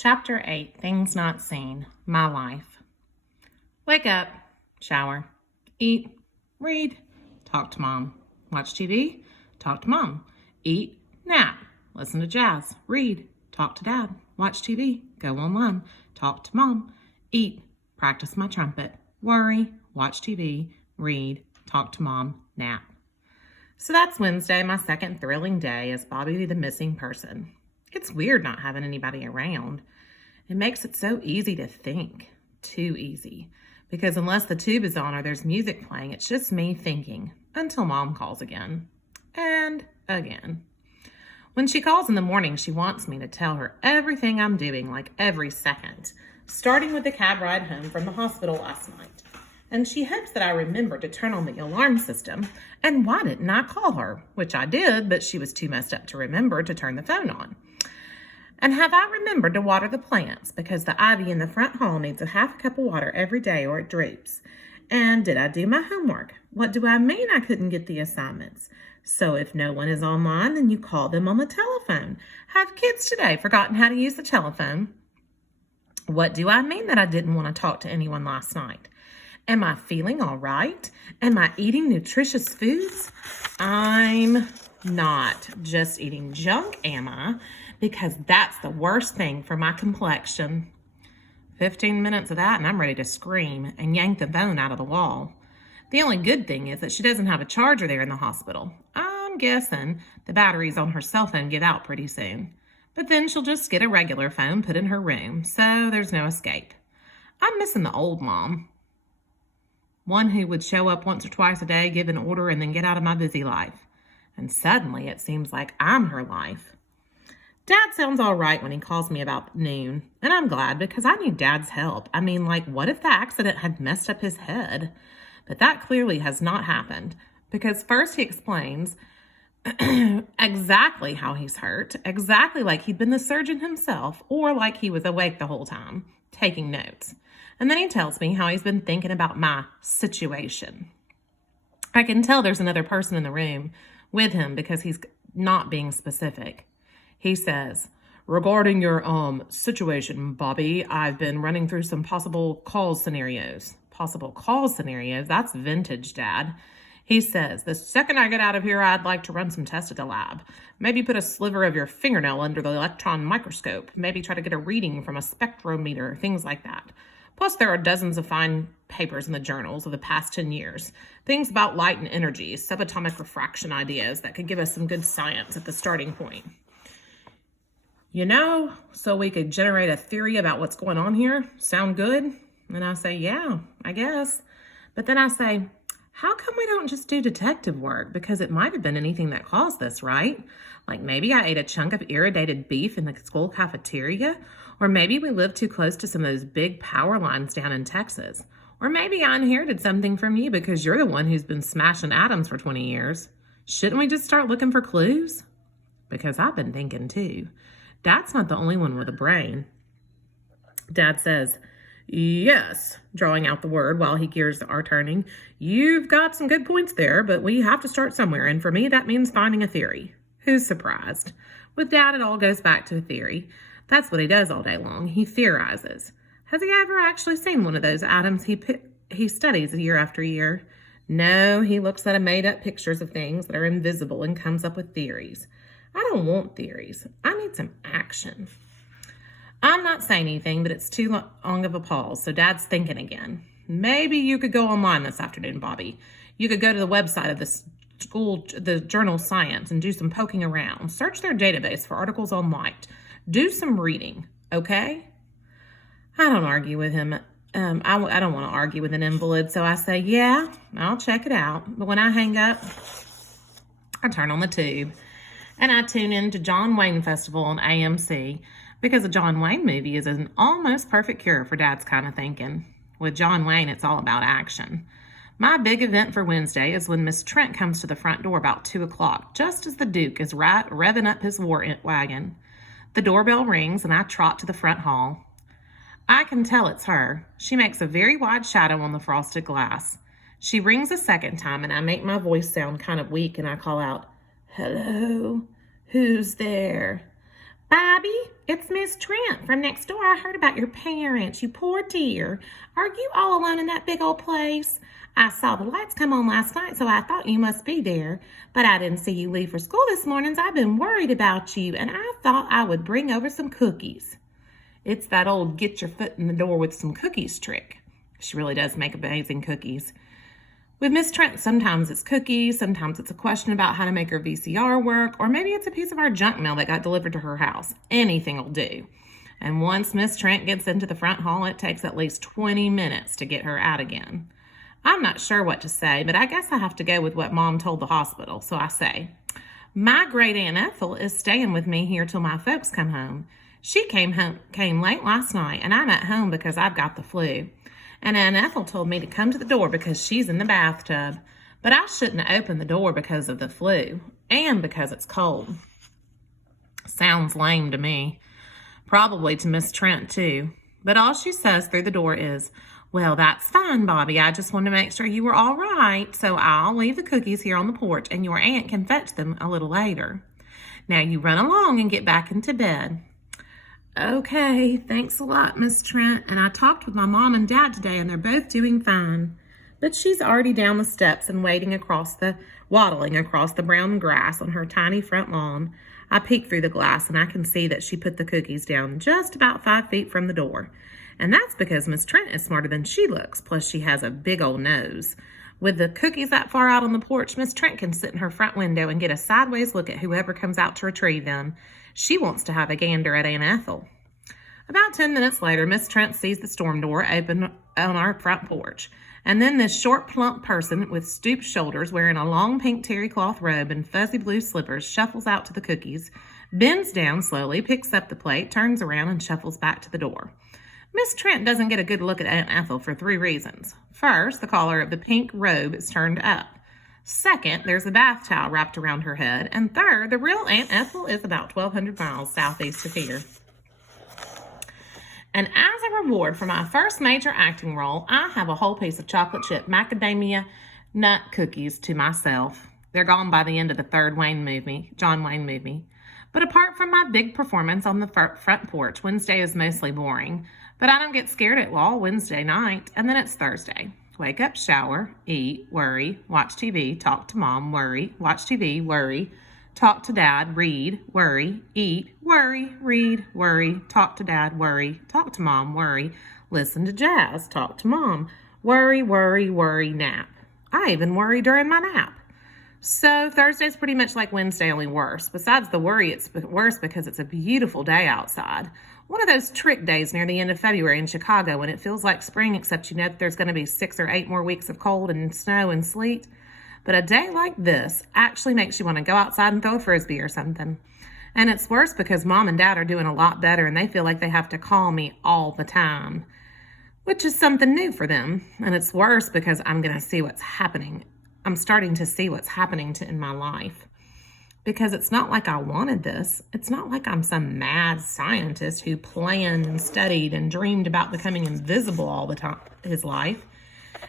Chapter 8, Things Not Seen, My Life. Wake up, shower, eat, read, talk to mom, watch TV, talk to mom, eat, nap, listen to jazz, read, talk to dad, watch TV, go online, talk to mom, eat, practice my trumpet, worry, watch TV, read, talk to mom, nap. So that's Wednesday, my second thrilling day as Bobby the missing person. It's weird not having anybody around. It makes it so easy to think. Too easy. Because unless the tube is on or there's music playing, it's just me thinking until mom calls again. And again. When she calls in the morning, she wants me to tell her everything I'm doing, like every second, starting with the cab ride home from the hospital last night. And she hopes that I remember to turn on the alarm system. And why didn't I call her? Which I did, but she was too messed up to remember to turn the phone on. And have I remembered to water the plants because the ivy in the front hall needs a half cup of water every day or it droops? And did I do my homework? What do I mean I couldn't get the assignments? So if no one is online, then you call them on the telephone. Have kids today forgotten how to use the telephone? What do I mean that I didn't want to talk to anyone last night? Am I feeling all right? Am I eating nutritious foods? I'm not just eating junk, am I? Because that's the worst thing for my complexion. 15 minutes of that and I'm ready to scream and yank the phone out of the wall. The only good thing is that she doesn't have a charger there in the hospital. I'm guessing the batteries on her cell phone give out pretty soon. But then she'll just get a regular phone put in her room, so there's no escape. I'm missing the old mom. One who would show up once or twice a day, give an order, and then get out of my busy life. And suddenly it seems like I'm her life. Dad sounds all right when he calls me about noon, and I'm glad because I need Dad's help. I mean, like, what if the accident had messed up his head? But that clearly has not happened because first he explains exactly how he's hurt, exactly like he'd been the surgeon himself or like he was awake the whole time, taking notes. And then he tells me how he's been thinking about my situation. I can tell there's another person in the room with him because he's not being specific. He says, regarding your situation, Bobby, I've been running through some possible call scenarios. Possible call scenarios? That's vintage, Dad. He says, the second I get out of here, I'd like to run some tests at the lab. Maybe put a sliver of your fingernail under the electron microscope. Maybe try to get a reading from a spectrometer, things like that. Plus, there are dozens of fine papers in the journals of the past 10 years. Things about light and energy, subatomic refraction ideas that could give us some good science at the starting point. You know, so we could generate a theory about what's going on here. Sound good? And I say, yeah, I guess. But then I say, how come we don't just do detective work? Because it might have been anything that caused this, right? Like maybe I ate a chunk of irradiated beef in the school cafeteria. Or maybe we live too close to some of those big power lines down in Texas. Or maybe I inherited something from you because you're the one who's been smashing atoms for 20 years. Shouldn't we just start looking for clues? Because I've been thinking too. Dad's not the only one with a brain. Dad says, yes, drawing out the word while he gears our turning. You've got some good points there, but we have to start somewhere. And for me, that means finding a theory. Who's surprised? With Dad, it all goes back to a theory. That's what he does all day long. He theorizes. Has he ever actually seen one of those atoms he studies year after year? No, he looks at made-up pictures of things that are invisible and comes up with theories. I don't want theories. I need some action. I'm not saying anything, but it's too long of a pause, so Dad's thinking again. Maybe you could go online this afternoon, Bobby. You could go to the website of the journal Science and do some poking around. Search their database for articles on light. Do some reading, okay? I don't argue with him. I don't want to argue with an invalid, so I say, yeah, I'll check it out. But when I hang up, I turn on the tube. And I tune in to John Wayne Festival on AMC because a John Wayne movie is an almost perfect cure for Dad's kind of thinking. With John Wayne, it's all about action. My big event for Wednesday is when Miss Trent comes to the front door about 2 o'clock, just as the Duke is revving up his war wagon. The doorbell rings and I trot to the front hall. I can tell it's her. She makes a very wide shadow on the frosted glass. She rings a second time and I make my voice sound kind of weak and I call out, hello, who's there? Bobby, it's Miss Trent from next door. I heard about your parents. You poor dear. Are you all alone in that big old place? I saw the lights come on last night, so I thought you must be there. But I didn't see you leave for school this morning, so I've been worried about you, and I thought I would bring over some cookies. It's that old get your foot in the door with some cookies trick. She really does make amazing cookies. With Miss Trent, sometimes it's cookies, sometimes it's a question about how to make her VCR work, or maybe it's a piece of our junk mail that got delivered to her house. Anything will do. And once Miss Trent gets into the front hall, it takes at least 20 minutes to get her out again. I'm not sure what to say, but I guess I have to go with what Mom told the hospital, so I say, my great Aunt Ethel is staying with me here till my folks come home. She came late last night, and I'm at home because I've got the flu. And Aunt Ethel told me to come to the door because she's in the bathtub. But I shouldn't open the door because of the flu and because it's cold. Sounds lame to me. Probably to Miss Trent, too. But all she says through the door is, well, that's fine, Bobby. I just wanted to make sure you were all right, so I'll leave the cookies here on the porch, and your aunt can fetch them a little later. Now you run along and get back into bed. Okay, thanks a lot, Miss Trent. And I talked with my mom and dad today, and they're both doing fine. But she's already down the steps and waddling across the brown grass on her tiny front lawn. I peek through the glass, and I can see that she put the cookies down just about 5 feet from the door. And that's because Miss Trent is smarter than she looks, plus she has a big old nose. With the cookies that far out on the porch, Miss Trent can sit in her front window and get a sideways look at whoever comes out to retrieve them. She wants to have a gander at Aunt Ethel. About 10 minutes later, Miss Trent sees the storm door open on our front porch. And then this short, plump person with stooped shoulders wearing a long pink terry cloth robe and fuzzy blue slippers shuffles out to the cookies, bends down slowly, picks up the plate, turns around, and shuffles back to the door. Miss Trent doesn't get a good look at Aunt Ethel for 3 reasons. First, the collar of the pink robe is turned up. Second, there's a bath towel wrapped around her head. And third, the real Aunt Ethel is about 1,200 miles southeast of here. And as a reward for my first major acting role, I have a whole piece of chocolate chip macadamia nut cookies to myself. They're gone by the end of the third John Wayne movie. But apart from my big performance on the front porch, Wednesday is mostly boring. But I don't get scared at all Wednesday night, and then it's Thursday. Wake up, shower, eat, worry, watch TV, talk to mom, worry, watch TV, worry, talk to dad, read, worry, eat, worry, read, worry, talk to dad, worry, talk to mom, worry, listen to jazz, talk to mom, worry, worry, worry, nap. I even worry during my nap. So Thursday's pretty much like Wednesday, only worse. Besides the worry, it's worse because it's a beautiful day outside. One of those trick days near the end of February in Chicago when it feels like spring, except you know that there's going to be 6 or 8 more weeks of cold and snow and sleet. But a day like this actually makes you want to go outside and throw a frisbee or something. And it's worse because mom and dad are doing a lot better and they feel like they have to call me all the time, which is something new for them. And it's worse because I'm going to see what's happening. I'm starting to see what's happening in my life. Because it's not like I wanted this. It's not like I'm some mad scientist who planned and studied and dreamed about becoming invisible all the time his life.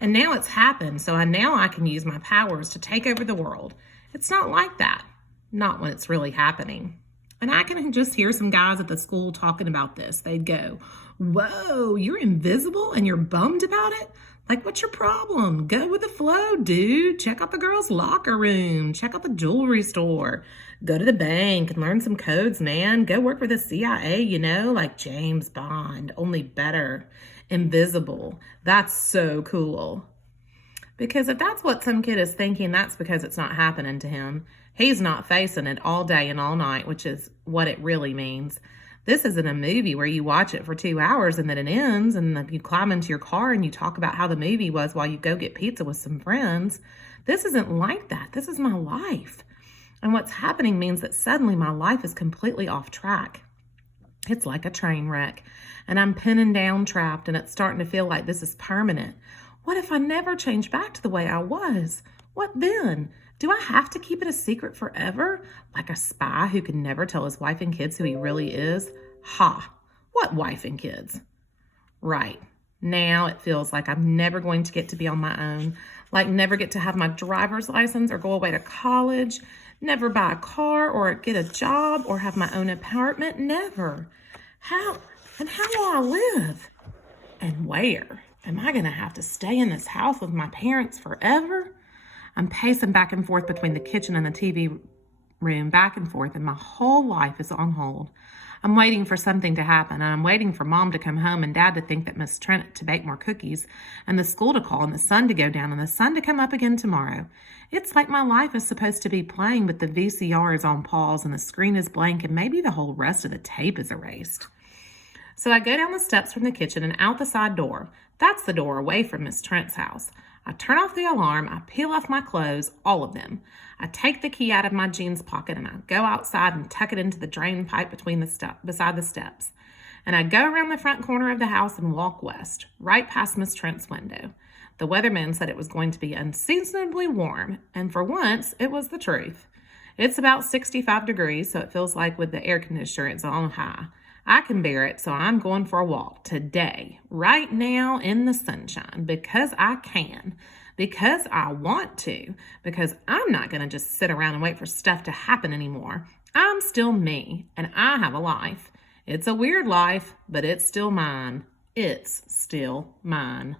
And now it's happened, so now I can use my powers to take over the world. It's not like that. Not when it's really happening. And I can just hear some guys at the school talking about this. They'd go, whoa, you're invisible and you're bummed about it? Like, what's your problem? Go with the flow, dude. Check out the girls' locker room. Check out the jewelry store. Go to the bank and learn some codes, man. Go work for the CIA, like James Bond, only better. Invisible. That's so cool. Because if that's what some kid is thinking, that's because it's not happening to him. He's not facing it all day and all night, which is what it really means. This isn't a movie where you watch it for 2 hours and then it ends and then you climb into your car and you talk about how the movie was while you go get pizza with some friends. This isn't like that. This is my life. And what's happening means that suddenly my life is completely off track. It's like a train wreck and I'm pinning down trapped and it's starting to feel like this is permanent. What if I never change back to the way I was? What then? Do I have to keep it a secret forever? Like a spy who can never tell his wife and kids who he really is? Ha! What wife and kids? Right. Now it feels like I'm never going to get to be on my own. Like never get to have my driver's license or go away to college. Never buy a car or get a job or have my own apartment. Never. How will I live? And where? Am I going to have to stay in this house with my parents forever? I'm pacing back and forth between the kitchen and the TV room, back and forth, and my whole life is on hold. I'm waiting for something to happen, and I'm waiting for Mom to come home and Dad to think that Miss Trent to bake more cookies, and the school to call, and the sun to go down, and the sun to come up again tomorrow. It's like my life is supposed to be playing, but the VCR is on pause, and the screen is blank, and maybe the whole rest of the tape is erased. So I go down the steps from the kitchen and out the side door. That's the door away from Miss Trent's house. I turn off the alarm, I peel off my clothes, all of them. I take the key out of my jeans pocket and I go outside and tuck it into the drain pipe beside the steps. And I go around the front corner of the house and walk west, right past Miss Trent's window. The weatherman said it was going to be unseasonably warm, and for once, it was the truth. It's about 65 degrees, so it feels like with the air conditioner, it's on high. I can bear it, so I'm going for a walk today, right now in the sunshine, because I can, because I want to, because I'm not going to just sit around and wait for stuff to happen anymore. I'm still me, and I have a life. It's a weird life, but it's still mine. It's still mine.